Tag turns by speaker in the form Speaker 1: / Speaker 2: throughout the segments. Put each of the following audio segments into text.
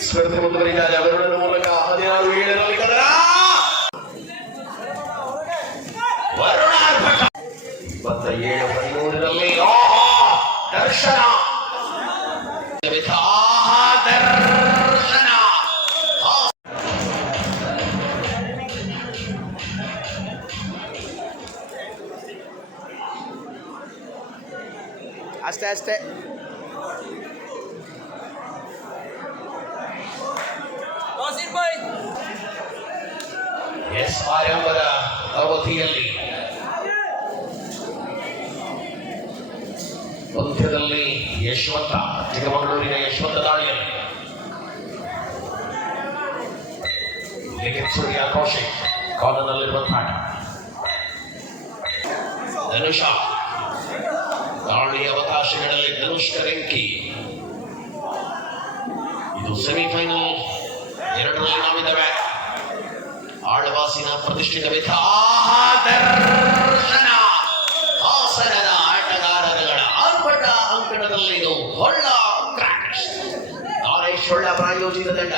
Speaker 1: ಸ್ಪರ್ಧೆ ಮುಂದುವರಿದ್ದಾರೆ ಅವರುಗಳ ಮೂಲಕ ಹದಿನಾರು ಏಳರಲ್ಲಿ ಕದನ ವರುಣ ಅರ್ಭಟ ಇಪ್ಪತ್ತ ಏಳು ಹದಿಮೂರರಲ್ಲಿ ಆಹಾ ದರ್ಶನ ಆಹಾ ದರ್ಶನ ಆ
Speaker 2: ಅಷ್ಟೇ ಅಷ್ಟೇ
Speaker 1: ಆರಂಭದ ಅವಧಿಯಲ್ಲಿ ಪಂದ್ಯದಲ್ಲಿ ಯಶವಂತ ಚಿಕ್ಕಮಗಳೂರಿನ ಯಶವಂತ ದಾಳಿಯಲ್ಲಿ ಲಿಖಿತ್ ಸೂರ್ಯ ಕೌಶಿಕ್ ಕಾಲನಲ್ಲಿರುವಂತಹ ಧನುಷ ದಾಳಿ ಅವಕಾಶಗಳಲ್ಲಿ ಧನುಷ್ ಕರೆಂಕಿ ಇದು ಸೆಮಿಫೈನಲ್ ಎರಡರಲ್ಲಿ ನಾವಿದ್ದಾವೆ ಆಳ್ವಾಸಿನ ಪ್ರತಿಷ್ಠಿತ ವಿಧ ಆಹಾ ದರ್ಶನ ಹಾಸನದ ಆಟಗಾರರುಗಳ ಆರ್ಭಟ ಅಂಕಣದಲ್ಲಿ ಇದು ಹೊಳ್ಳ ಕ್ರಾಶ್ ನಾರೇಶ್ ಹೊಳ್ಳ ಪ್ರಾಯೋಜಿತ ತಂಡ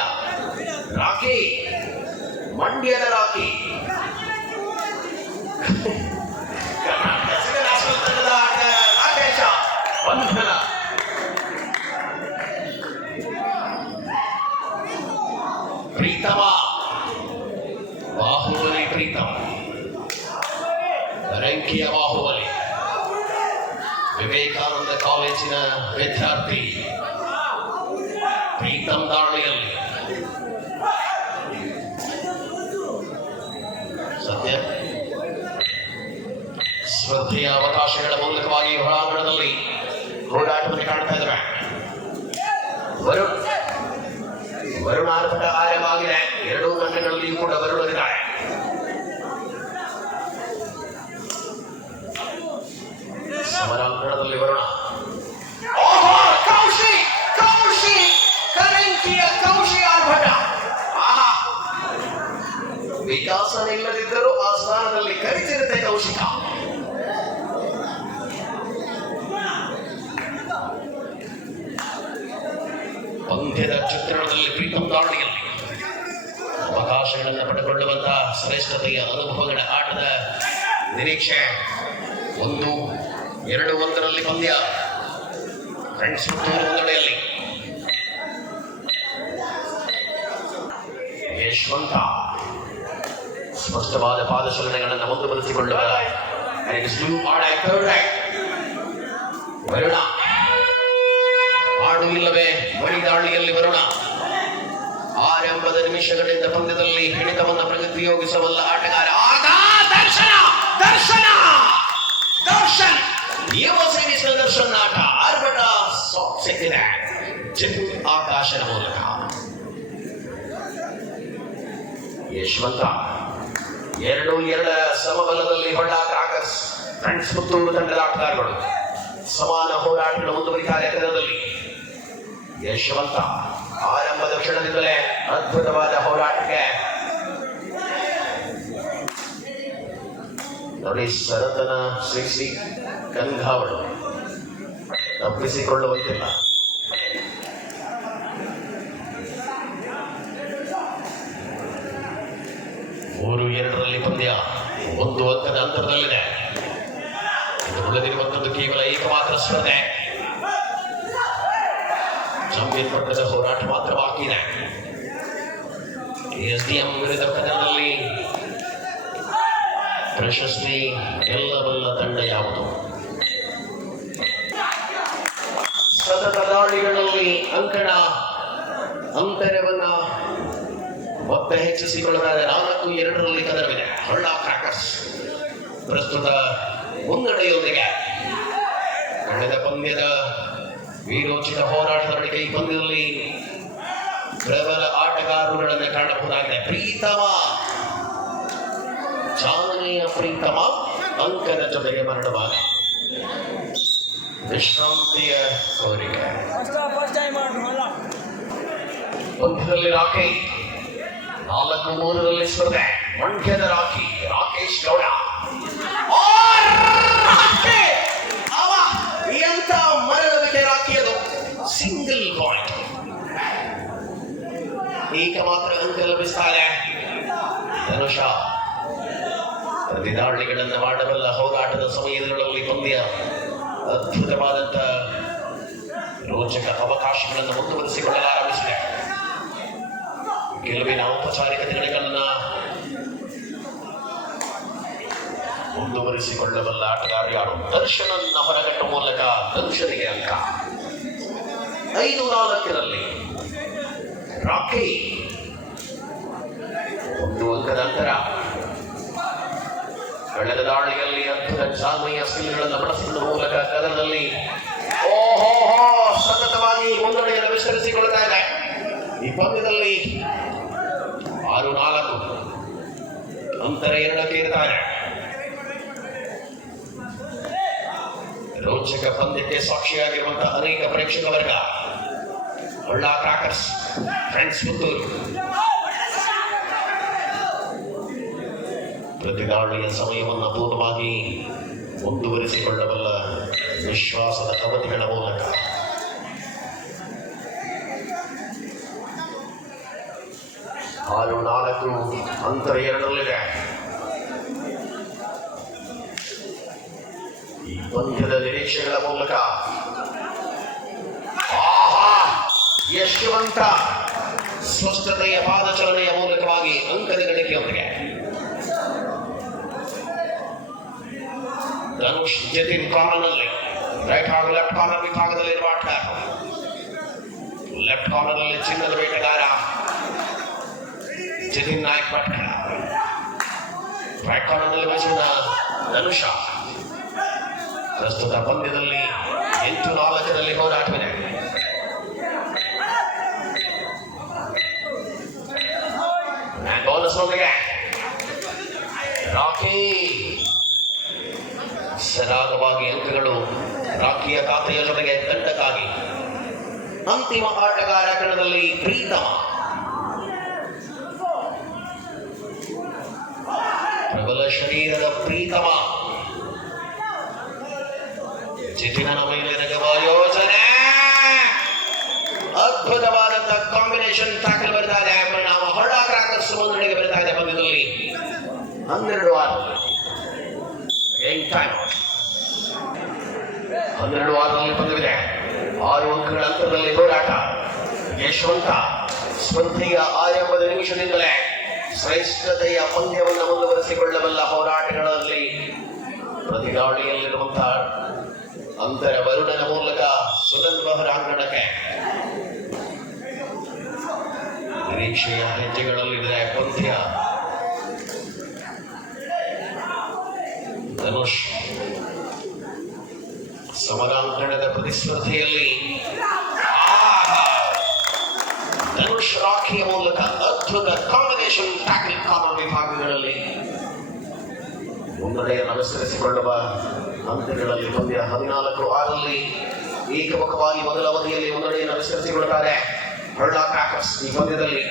Speaker 1: ರಾಕಿ ಮಂಡ್ಯದ ರಾಕಿ ಕರ್ನಾಟಕ ಸಿವಿಲ್ ನ್ಯಾಷನಲ್ ತಂಡದ ಆಟಗಾರ ರಾಕೇಶ ಬಂಧನ ಪ್ರೀತಮ ಬಾಹುಬಲಿ ಪ್ರೀತಮ ರಂಕಿಯ ಬಾಹುಬಲಿ ವಿವೇಕಾನಂದ ಕಾಲೇಜಿನ ವಿದ್ಯಾರ್ಥಿ ಪ್ರೀತಮ್ ದಾಳಿಯಲ್ಲಿ ಸದ್ಯ ಸ್ಪರ್ಧೆಯ ಅವಕಾಶಗಳ ಮೂಲಕವಾಗಿ ಹೊರಾಂಗಣದಲ್ಲಿ ಹೋರಾಟವನ್ನು ಕಾಣ್ತಾ ಇದ್ದಾರೆ. ವರುಣ್ ವರುಣಾರ್ಭಟ ಆಯವಾಗಿದೆ ಎರಡೂ ತಂಡಗಳಲ್ಲಿಯೂ ಕೂಡ ವರುಣರಿದ್ದಾರೆ ಸಮರಾಂಗಣದಲ್ಲಿ ಬರೋಣ. ಕೌಶಿ ಕೌಶಿ ಆರ್ಭಟ. ಆಹಾ. ವಿಕಾಸ ನಿಲ್ಲದಿದ್ದರೂ ಆ ಸ್ಥಾನದಲ್ಲಿ ಕರಿಚಿರುತ್ತೆ ಕೌಶಿಕ. ಪಂದ್ಯದ ಚಿತ್ರಣದಲ್ಲಿ ಪ್ರೀತಂ ದಾಳಿಯಲ್ಲಿ ಅವಕಾಶಗಳನ್ನು ಪಡೆದುಕೊಳ್ಳುವಂತಹ ಶ್ರೇಷ್ಠತೆಯ ಅನುಭವಗಳ ಆಟದ ನಿರೀಕ್ಷೆ ಒಂದು ಎರಡು ಒಂದರಲ್ಲಿ ಪಂದ್ಯ. ಫ್ರೆಂಡ್ಸ್ ಸುತ್ತೂರು ಒಂದಡೆಯಲ್ಲಿ ಯಶವಂತ. ಸ್ಪಷ್ಟವಾದ ಮುಂದುವರೆಸಿಕೊಳ್ಳುವ blue hard eye, ವರುಣ. ಆಡು ಇಲ್ಲವೇ ಬಳಿ ದಾಳಿಯಲ್ಲಿ ವರುಣ ಆರಂಭದ ನಿಮಿಷಗಳಿಂದ ಪಂದ್ಯದಲ್ಲಿ ಹಿಡಿತವನ್ನು ಪ್ರಗತಿಯೋಗಿಸಬಲ್ಲ ಆಟಗಾರ. ದರ್ಶನ ದರ್ಶನ, ದರ್ಶನ್. ನಿಯಮ ಸೇರಿಸಿದ ದರ್ಶನ್ ಆಟ ಆರ್ಭಟ ಸಾಫ್ಟ್ ಆಕಾಶದ ಮೂಲಕ. ಯಶವಂತ, ಎರಡು ಎರಡ ಸಮಬಲದಲ್ಲಿ ಹೊಳ್ಳ ಕ್ರಾಕರ್ಸ್. ಫ್ರೆಂಡ್ಸ್, ಪುತ್ತೂರು ತಂಡದ ಆಟಗಾರಗಳು ಸಮಾನ ಹೋರಾಟಗಳು ಮುಂದುವರಿತಾರೆ ಯಶವಂತ ಆರಂಭದ ಕ್ಷಣದಿಂದಲೇ ಅದ್ಭುತವಾದ ಹೋರಾಟಕ್ಕೆ ನೋಡಿ ಸರತನ ಶ್ರೀ ಶ್ರೀ ಗಂಗಾವಳು ತಪ್ಪಿಸಿಕೊಳ್ಳುವಂತಿಲ್ಲ. ಮೂರು ಎರಡರಲ್ಲಿ ಪಂದ್ಯ ಒಂದು ಅಂಕದ ಅಂತರದಲ್ಲಿದೆ ಉಳಿದಿರುವಂತದ್ದು ಕೇವಲ ಏಕಮಾತ್ರ ಸ್ಪರ್ಧೆ. ಪಟ್ಟದ ಹೋರಾಟ ಮಾತ್ರ ಬಾಕಿ ಇದೆ. ಎಸ್ ಡಿ ಎಂ ವಿರುದ್ಧ ಕದನದಲ್ಲಿ ಪ್ರಶಸ್ತಿ ಗೆಲ್ಲಬಲ್ಲ ತಂಡ ಯಾವುದು? ಸತತ ದಾಳಿಗಳಲ್ಲಿ ಅಂಕಣ, ಅಂತರವನ್ನ ಮತ್ತೆ ಹೆಚ್ಚಿಸಿಕೊಳ್ಳಲಾದ ನಾಲ್ಕು ಎರಡರಲ್ಲಿ ಕದನವಿದೆ. ಹಳ್ಳ ಕ್ರಾಕರ್ಸ್ ಪ್ರಸ್ತುತ ಮುನ್ನಡೆಯೊಂದಿಗೆ. ಕಳೆದ ಪಂದ್ಯದ ವೀರೋಚಿತ ಹೋರಾಟದ ಬಳಿಕ ಈ ಪಂದ್ಯದಲ್ಲಿ ಪ್ರಬಲ ಆಟಗಾರರುಗಳನ್ನು ಕಾಣಬಹುದಾಗಿದೆ. ಪ್ರೀತಮ. ಚಾಲನೆಯ ಪ್ರೀತಮ ಅಂಕದ ಜೊತೆಗೆ ಮರಣವ ವಿಶ್ರಾಂತಿಯ ಕೋರಿಕೆ. ಪಂದ್ಯದಲ್ಲಿ ರಾಕಿ ನಾಲ್ಕು ಮೂರರಲ್ಲಿ ಸ್ಪರ್ಧೆ. ಮಂಡ್ಯದ ರಾಕಿ ರಾಕೇಶ್ ಗೌಡ ಆ, ರಾಕಿ! ಅವ ಎಂತ ಮರದ ಬಗ್ಗೆ ರಾಕಿ ಅದು ಸಿಂಗಲ್ ಪಾಯಿಂಟ್ ಏಕ ಮಾತ್ರ ಅಂಕ ಧನುಷ. ಪ್ರತಿದಾಳಿಗಳನ್ನು ಮಾಡಬಲ್ಲ ಹೋರಾಟದ ಸಮಯದಲ್ಲಿ ಪಂದ್ಯ ಅದ್ಭುತವಾದಂತ ರೋಚಕ ಅವಕಾಶಗಳನ್ನು ಮುಂದುವರಿಸಿಕೊಳ್ಳಲಾರಂಭಿಸಿದೆ ಗೆಲುವಿನ ಔಪಚಾರಿಕತೆಗಳನ್ನ ಮುಂದುವರಿಸಿಕೊಳ್ಳಬಲ್ಲ ಆಟಗಾರ ಯಾರು ದರ್ಶನನ್ನ ಹೊರಗಟ್ಟುವ ಮೂಲಕ ದರ್ಶನಿಗೆ ಅಂಕ. ಐದು ನಾಲ್ಕರಲ್ಲಿ ರಾಕಿ ಒಂದು ಅಂಕದ ಅಂತರ. ಕಳೆದ ದಾಳಿಯಲ್ಲಿ ಅದ್ಭುತ ಚಾಲನೆಯ ಸ್ಕಿಲ್ಗಳನ್ನು ಬಳಸಿಕೊಳ್ಳುವ ಮೂಲಕ ಕದನದಲ್ಲಿ ಓಹೋಹೋ ಸತತವಾಗಿ ಮುನ್ನಡೆಯನ್ನು ವಿಸ್ತರಿಸಿಕೊಳ್ತಾ ಇದೆ. ಈ ಪಂದ್ಯದಲ್ಲಿ ಆರು, ನಾಲ್ಕು ಅಂತರ ಎರಡಕ್ಕೆ ಇರ್ತಾರೆ ರೋಚಕ ಪಂದ್ಯಕ್ಕೆ ಸಾಕ್ಷಿಯಾಗಿರುವಂತಹ ಅನೇಕ ಪ್ರೇಕ್ಷಕ ವರ್ಗ ಹೊಳ್ಳ ಕ್ರಾಕರ್ಸ್ ಫ್ರೆಂಡ್ಸ್ ಪುತ್ತೂರು. ಪ್ರತಿದಾಳಿಯ ಸಮಯವನ್ನು ಪೂರ್ಣವಾಗಿ ಮುಂದುವರಿಸಿಕೊಳ್ಳಬಲ್ಲ ವಿಶ್ವಾಸದ ಕವತಿಗಳ ಮೂಲಕ. ಆರು, ನಾಲ್ಕು, ಅಂತರ ಎರಡರಲ್ಲಿದೆ. ಈ ಪಂದ್ಯದ ನಿರೀಕ್ಷೆಗಳ ಮೂಲಕ ಯಶವಂತ ಸ್ವಸ್ಥತೆಯ ಪಾದಚಲನೆಯ ಮೂಲಕವಾಗಿ ಅಂಕದ ಅವರಿಗೆ ಧನುಷ್ ಜತಿನ್ ಕಾರ್ನರ್ನಲ್ಲಿ ರೈಟ್ ಹಾಗೂ ಲೆಫ್ಟ್ ಕಾರ್ನರ್ ವಿಭಾಗದಲ್ಲಿರುವ ಆಟ. ಲೆಫ್ಟ್ ಕಾರ್ನರ್ನಲ್ಲಿ ಚಿನ್ನದ ಬೇಟೆಗಾರ ಜತಿನ್ ನಾಯಕ್ ಭಟ್ಕಳ ರೈಟ್ ಕಾರ್ನರ್ನಲ್ಲಿ ವಯಸ್ಸಿನ ಧನುಷ. ಪ್ರಸ್ತುತ ಪಂದ್ಯದಲ್ಲಿ ಎಂಟು ನಾಲ್ಕರಲ್ಲಿ ಹೋರಾಟವಿದೆ. ಬೋನಸ್ನೊಂದಿಗೆ ರಾಕಿ. ಸರಾಗವಾಗಿ ಅಂಕಗಳು ರಾಕಿಯ ಖಾತೆಯ ಜೊತೆಗೆ ತಂಡಕ್ಕಾಗಿ ಅಂತಿಮ ಆಟಗಾರ ಕಣದಲ್ಲಿ ಪ್ರೀತಮ. ಪ್ರಬಲ ಶರೀರದ ಪ್ರೀತಮ. ಜಿತಿನನ ಮೇಲೆ ಯೋಜನೆ ಅದ್ಭುತವಾದಂತ ಕಾಂಬಿನೇಷನ್ ಟ್ಯಾಕಲ್ ಬರ್ತಾ ಇದೆ ಪರಿಣಾಮ ಹೊರಡ ಕ್ರಾಕರ್ಸ್ ಮುನ್ನಡೆಗೆ ಬರ್ತಾ ಇದೆ ಪದ್ಯದಲ್ಲಿ ಹನ್ನೆರಡು ವಾರ. ಹನ್ನೆರಡು ವಾರದಲ್ಲಿ ಪದವಿದೆ ಆರು ಅಂಕಗಳ ಅಂತರದಲ್ಲಿ ಹೋರಾಟ. ಯಶವಂತ ಸ್ಪರ್ಧೆಯ ಆರಂಭದ ನಿಮಿಷದಿಂದಲೇ ಶ್ರೇಷ್ಠತೆಯ ಪಂದ್ಯವನ್ನು ಮುಂದುವರೆಸಿಕೊಳ್ಳಬಲ್ಲ ಹೋರಾಟಗಳಲ್ಲಿ ಪ್ರತಿದಾಳಿಯಲ್ಲಿರುವಂತಹ ಅಂತರ ವರುಣನ ಮೂಲಕ ಸುಗಂಧ ಹೊರಾಂಗಣಕ್ಕೆ ನಿರೀಕ್ಷೆಯ ಹೆಜ್ಜೆಗಳಲ್ಲಿದೆ ಪಂದ್ಯ ಧನುಷ್. ಸಮರಾಂಗಣದ ಪ್ರತಿಸ್ಪರ್ಧೆಯಲ್ಲಿ! ಧನುಷ್ ರಾಖಿಯ ಮೂಲಕ ಅದ್ಭುತ ಕಾಂಬಿನೇಷನ್ ಟ್ಯಾಕ್ಲಿಕ್ ಕಾನೂನು ವಿಭಾಗಗಳಲ್ಲಿ. ಮುನ್ನಡೆಯನ್ನು ನಮಸ್ಕರಿಸಿಕೊಳ್ಳುವ ಹಂತಗಳಲ್ಲಿ ಪಂದ್ಯ ಹದಿನಾಲ್ಕು, ಆರಲ್ಲಿ ಏಕಮುಖವಾಗಿ ಮೊದಲ ಅವಧಿಯಲ್ಲಿ ಮುನ್ನಡೆಯನ್ನು ವಿಸ್ತರಿಸಿಕೊಳ್ಳುತ್ತಾರೆ ಹೊಳ್ಳ ಕ್ರಾಕರ್ಸ್ ಈ ಪಂದ್ಯದಲ್ಲಿ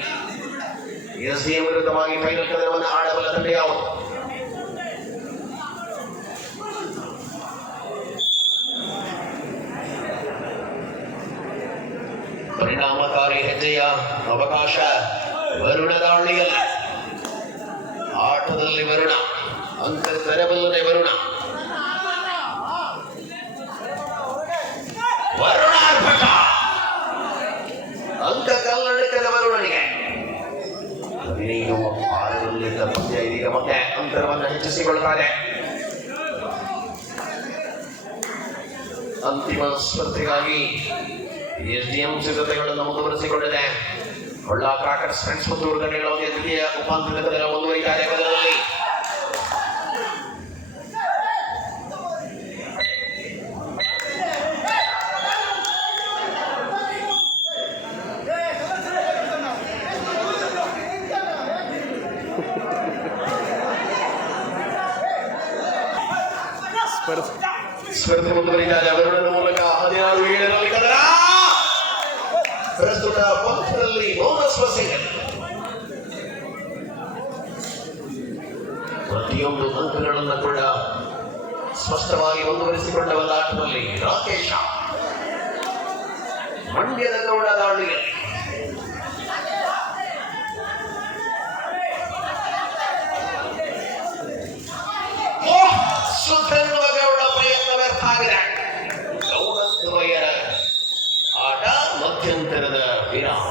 Speaker 1: ಎಸ್ ಡಿ ವಿರುದ್ಧವಾಗಿ ಫೈನಲ್ ಕದನವನ್ನು ಆಡಬಲ್ಲ ತಂಡ ಯಾವುದು ಪರಿಣಾಮಕಾರಿ ಹೆಜ್ಜೆಯ ಅವಕಾಶ ವರುಣದ ಹಳ್ಳಿಯಲ್ಲಿ. ಆಟದಲ್ಲಿ ವರುಣ ಅಂಕ ತರಬಲ್ಲದೆ ವರುಣ ವರುಣಾರ್ಭಟ ಅಂಕ ಕಲ್ಲಡಿಕದ ವರುಣನಿಗೆ ಹದಿನೈದು ಆರರಲ್ಲಿದ್ದ ಪಂದ್ಯ ಇದೀಗ ಮತ್ತೆ ಅಂತರವನ್ನು ಹೆಚ್ಚಿಸಿಕೊಳ್ಳುತ್ತಾರೆ ಅಂತಿಮ ಸ್ಪರ್ಧೆಗಾಗಿ ಎಂ ಸಿದ್ಧತೆಗಳನ್ನು ಮುಂದುವರಿಸಿಕೊಂಡಿದೆ. ಒಳ್ಳೆ ಕ್ರಾಕರ್ಸ್ ಫ್ರೆಂಡ್ಸ್ ಮತ್ತು ತಂಡಗಳ ಒಂದು ದ್ವಿತೀಯ ಉಪಾಂತ್ಯದಲ್ಲಿ ಮುಂದುವರಿತಾರೆ ಪದದಲ್ಲಿ ಜಿಲ್ಲಾದಲ್ಲಿ ರಾಕೇಶ. ಮಂಡ್ಯದ ಗೌಡ ದಾಂಡಿಗೆರೆ ಕ್ರೀಡದಲ್ಲಿ ಪ್ರಯತ್ನ ಮಧ್ಯಂತರದ ವಿರಾಮ.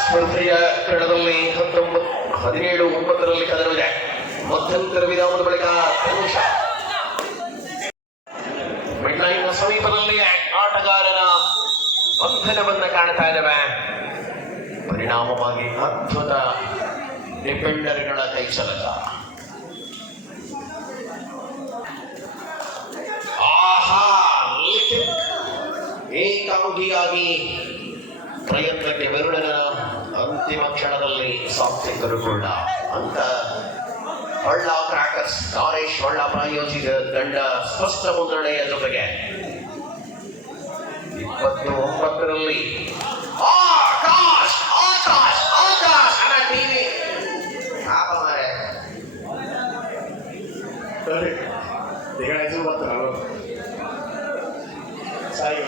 Speaker 1: ಸ್ಪರ್ಧೆಯ ಕಣದಲ್ಲಿ ಹತ್ತೊಂಬತ್ತು ಹದಿನೇಳು, ಒಂಬತ್ತರಲ್ಲಿ ಕದರವಿದೆ ಮಧ್ಯಂತರ ವಿಧಾನದ ಬಳಿಕ ಧನುಷ ಮಿಡ್ಲೈನ್ ಸಮೀಪದಲ್ಲಿ ಆಟಗಾರನ ಬಂಧನವನ್ನು ಕಾಣ್ತಾ ಇದ್ದಾವೆ. ಪರಿಣಾಮವಾಗಿ ಅದ್ಭುತ ಡಿಫೆಂಡರ್ಗಳ ಕೈ ಸಲಕ ಏಕಾಂಗಿಯಾಗಿ ಪ್ರಯತ್ನಕ್ಕೆ ವರುಣನ ಅಂತಿಮ ಕ್ಷಣದಲ್ಲಿ ಸಾಕ್ಷಿ ಕೂಡ ಅಂತ ಹೊಳ್ಳ ಕ್ರಾಕರ್ಸ್ ಕಾರೇಶ್ ಹೊಳ್ಳ ಪ್ರಾಯೋಜಿತ ತಂಡ ಸ್ಪಷ್ಟ ಮುನ್ನಡೆಯ ಜೊತೆಗೆ ಇಪ್ಪತ್ತು ಒಂಬತ್ತರಲ್ಲಿ ಆಕಾಶ್ ಆಕಾಶ್ ಆಕಾಶ್ ಅಣ್ಣ ಟಿವಿ ಪಾಪ ಮಾರೆ
Speaker 3: ಈಗ ಹೆಸರು ಬರ್ತಾರಲ್ಲ ಸಾಯಿ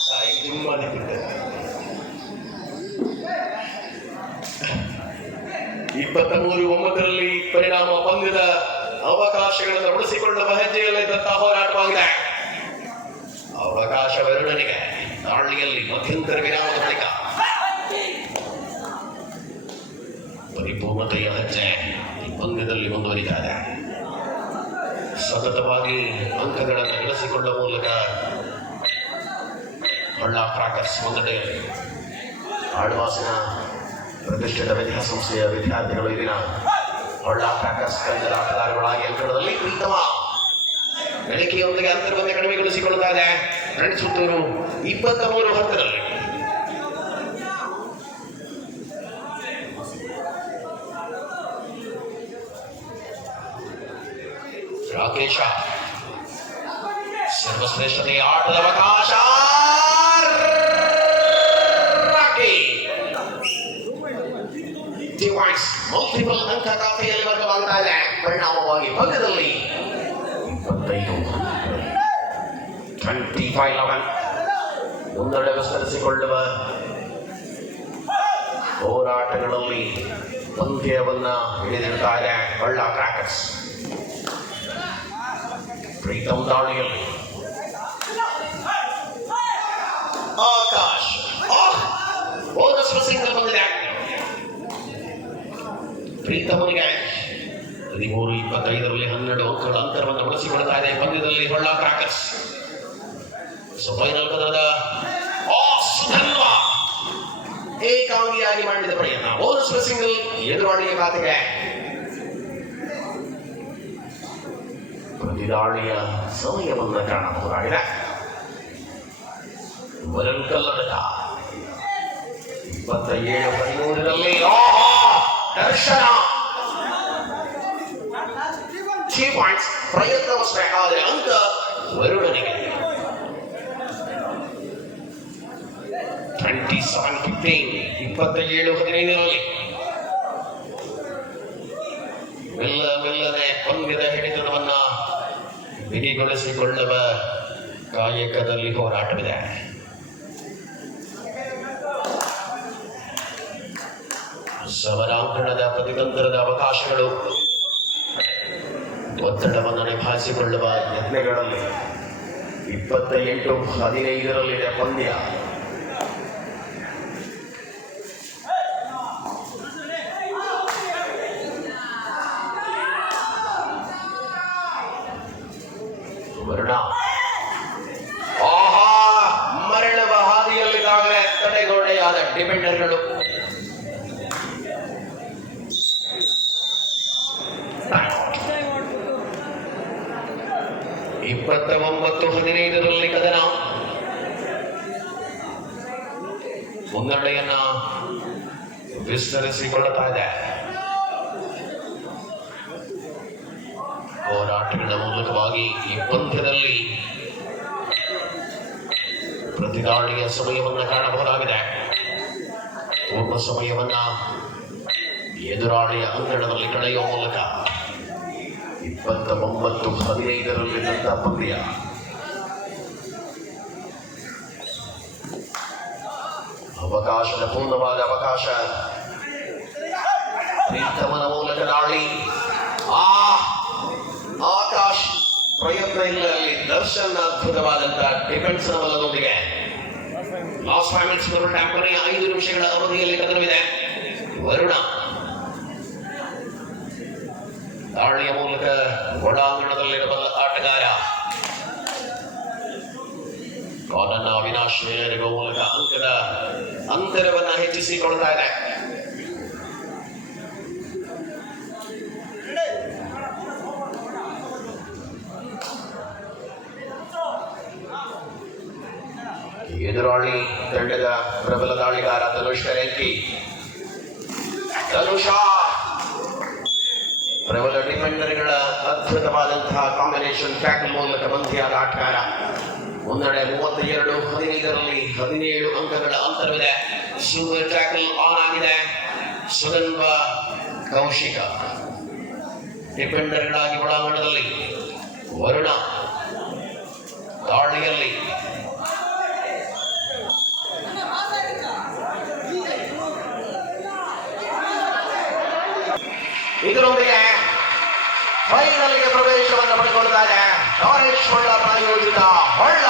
Speaker 3: ಸಾಯಿ ಜಿಮ್ ಮಾಡಿಬಿಟ್ಟೆ
Speaker 1: ಇಪ್ಪತ್ತ ಮೂರು ಒಂಬತ್ತರಲ್ಲಿ ಪರಿಣಾಮ ಪಂದ್ಯದ ಅವಕಾಶಗಳನ್ನು ಉಳಿಸಿಕೊಳ್ಳುವ ಹೆಜ್ಜೆಯಲ್ಲಿದ್ದಂತಹ ಹೋರಾಟವಾಗಿದೆ ಅವಕಾಶ ವರುಣನಿಗೆ ದಾಳಿಯಲ್ಲಿ ಮಧ್ಯಂತರ ವಿರಾಮ ಬಳಿಕ ಪರಿಪೂರ್ಣತೆಯ ಹೆಜ್ಜೆ ಈ ಪಂದ್ಯದಲ್ಲಿ ಮುಂದುವರಿದ್ದಾರೆ ಸತತವಾಗಿ ಅಂಕಗಳನ್ನು ಗಳಿಸಿಕೊಳ್ಳುವ ಮೂಲಕ ಹೊಳ್ಳ ಕ್ರಾಕರ್ಸ್ ಮುಂದಡೆ ಆಳ್ವಾಸಿನ ಪ್ರತಿಷ್ಠಿತ ವಿದ್ಯಾಸಂಸ್ಥೆಯ ವಿದ್ಯಾರ್ಥಿಗಳು ಇಲ್ಲಿನ ಬಳ್ಳಾ ಕ್ರಾಕರ್ಸ್ ತಂಡದ ಆಟಗಾರಗಳಾಗಿ ಅಂಕಣದಲ್ಲಿ ಪ್ರೀತಮ ಗಳಿಕೆಯೊಂದಿಗೆ ಅಂತರವನ್ನು ಕಡಿಮೆಗೊಳಿಸಿಕೊಳ್ಳುತ್ತಾ ಇದೆ ರಣಸುತ್ತೂರು ಇಪ್ಪತ್ತ ಮೂರು ಹತ್ತರಲ್ಲಿ. ರಾಕೇಶ. ಸರ್ವಶ್ರೇಷ್ಠತೆಯ ಆಟದ ಅವಕಾಶ. ಡಿವೈಸ್ ಮಲ್ಟಿಪಲ್ ಅಂಕ ಖಾತೆಯಲ್ಲಿ ವರ್ಗವಾಗ್ತಾ ಇದೆ. ಪರಿಣಾಮವಾಗಿ ಪಂದ್ಯದಲ್ಲಿ ಟ್ವೆಂಟಿ ಫೈವ್ ಲೆವೆನ್ ಮುನ್ನಡೆ ವಿಸ್ತರಿಸಿಕೊಳ್ಳುವ ಹೋರಾಟಗಳಲ್ಲಿ ಪಂದ್ಯವನ್ನ ಹಿಡಿದಿಡ್ತಾ ಇದೆ ಒಳ್ಳ ಕ್ರಾಕರ್ಸ್ ಪ್ರೀತಮ್ ದಾಳಿಯಲ್ಲಿ ಆಕಾಶ್ ಬೋನಸ್ ಸಿಂಗಲ್ ಬಂದಿದೆ ಪ್ರೀತಮನಿಗೆ ಹದಿಮೂರು, ಇಪ್ಪತ್ತೈದರಲ್ಲಿ ಹನ್ನೆರಡು ಅಂಕಗಳ ಅಂತರವನ್ನು ಬಳಸಿಕೊಳ್ತಾ ಇದೆ ಪಂದ್ಯದಲ್ಲಿ ಹೊಳ್ಳ ಕ್ರಾಕರ್ಸ್. ಏಕಾಂಗಿಯಾಗಿ ಮಾಡಿದ ಪ್ರಯತ್ನ. ಬೋನಸ್ ಸಿಂಗಲ್ ಎದುರಾಳಿಯ ಮಾತಿಗೆ. ಪ್ರತಿದಾಳಿಯ ಸಮಯವನ್ನು ಕಾಣಬಹುದಾಗಿದೆ. ವರನ್ ಇಪ್ಪತ್ತ ಏಳು ಹದಿಮೂರರಲ್ಲಿ! ದರ್ಶನ. ಥ್ರೀ ಪಾಯಿಂಟ್ಸ್ ಪ್ರಯತ್ನವಷ್ಟೇ ಆದರೆ ಅಂಕ ವರುಣನಿಗೆ. ಟ್ವೆಂಟಿ ಸೆವೆನ್ ಫಿಫ್ಟೀನ್ ಇಪ್ಪತ್ತ ಏಳು ಹದಿನೈದರಲ್ಲಿ. ಮೆಲ್ಲ, ಮೆಲ್ಲನೆ ಪಂದ್ಯದ ಹಿಡಿತವನ್ನ ಬಿಗಿಗೊಳಿಸಿಕೊಳ್ಳುವ ಕಾಯಕದಲ್ಲಿ ಹೋರಾಟವಿದೆ. ಸಮರಾಂಕಣದ ಪ್ರತಿತಂತ್ರದ ಅವಕಾಶಗಳು. ಒತ್ತಡವನ್ನು ನಿಭಾಯಿಸಿಕೊಳ್ಳುವ ಯತ್ನಗಳಲ್ಲಿ ಇಪ್ಪತ್ತ ಎಂಟು ಹದಿನೈದರಲ್ಲಿದೆ ಪಂದ್ಯ ವರುಣ ಆಹಾ ಮರಳುವ ಹಾದಿಯಲ್ಲಿದ್ದಾಗಲೇ ತಡೆಗೋಡೆಯಾದ ಡಿಫೆಂಡರ್ಗಳು
Speaker 4: ಟೈಮ್ ಮಾಡ್ಬಿಟ್ಟು
Speaker 1: ಇಪ್ಪತ್ತ ಒಂಬತ್ತು ಹದಿನೈದರಲ್ಲಿ ಕದನ ಮುನ್ನಡೆಯನ್ನ ವಿಸ್ತರಿಸಿಕೊಳ್ಳುತ್ತಾ ಇದೆ. ಹೋರಾಟಗಳ ಮೂಲಕವಾಗಿ ಈ ಪಂದ್ಯದಲ್ಲಿ ಪ್ರತಿದಾಳಿಯ ಸಮಯವನ್ನು ಕಾಣಬಹುದಾಗಿದೆ. ಪೂರ್ವ ಸಮಯವನ್ನ ಎದುರಾಳಿಯ ಅಂಗಣದಲ್ಲಿ ಕಳೆಯುವ ಮೂಲಕ ಇಪ್ಪತ್ತ ಒಂಬತ್ತು ಹದಿನೈದರಲ್ಲಿದ್ದಂಥ ಪಂದ್ಯ. ಅವಕಾಶದ ಪೂರ್ಣವಾದ ಅವಕಾಶ. ಪ್ರೀತಮನ ಮೂಲಕ ನಾಳಿ ಆ ಆಕಾಶ್ ಪ್ರಯತ್ನ ಇಲ್ಲದಲ್ಲಿ ದರ್ಶನ್ ಅದ್ಭುತವಾದಂತಹ ಡಿಫೆನ್ಸ್ ಬಲದೊಂದಿಗೆ ಲಾಸ್ ಫೈವ್ ಮಿನಿಟ್ಸ್ ಬರುವ ಟೈಮ್ ಕೊನೆಯ ಐದು ನಿಮಿಷಗಳ ಅವಧಿಯಲ್ಲಿ ಕದನವಿದೆ. ವರುಣ. ದಾಳಿಯ ಮೂಲಕ ಒಳಾಂಗಣದಲ್ಲಿರಬಲ್ಲ ಆಟಗಾರ. ಕಾಲನ್ನ ಅವಿನಾಶ್ ಮೂಲಕ ಅಂಕದ ಅಂತರವನ್ನ ಹೆಚ್ಚಿಸಿಕೊಳ್ತಾ ಇದೆ. ಎದುರಾಳಿ ತಂಡದ ಪ್ರಬಲ ದಾಳಿಗಾರ ಧನುಷ ಕರೆಂಕಿ. ಧನುಷ ಪ್ರಬಲ ಡಿಫೆಂಡರ್ಗಳ ಅದ್ಭುತವಾದಂತಹ ಕಾಂಬಿನೇಷನ್ ಟ್ಯಾಕ್ ಮೂಲಕ ಬಂಧಿಯಾದ ಆಟಗಾರ ಒಂದೆಡೆ ಮೂವತ್ತ ಎರಡು ಹದಿನೈದರಲ್ಲಿ ಹದಿನೇಳು ಅಂಕಗಳ ಅಂತರವಿದೆ. ಸೂಪರ್ ಟ್ಯಾಕಲ್ ಆನ್ ಆಗಿದೆ. ಸುಗಂಧ ಕೌಶಿಕ. ಡಿಫೆಂಡರ್ಗಳಾಗಿ ಒಳಾಂಗಣದಲ್ಲಿ ವರುಣ. ದಾಳಿಯಲ್ಲಿ ಇದರೊಂದಿಗೆ ಫೈನಲ್ಗೆ ಪ್ರವೇಶವನ್ನು ಪಡೆದುಕೊಳ್ತಾರೆ ಪ್ರಾಯೋಜಿತ ಹೊಳ್ಳ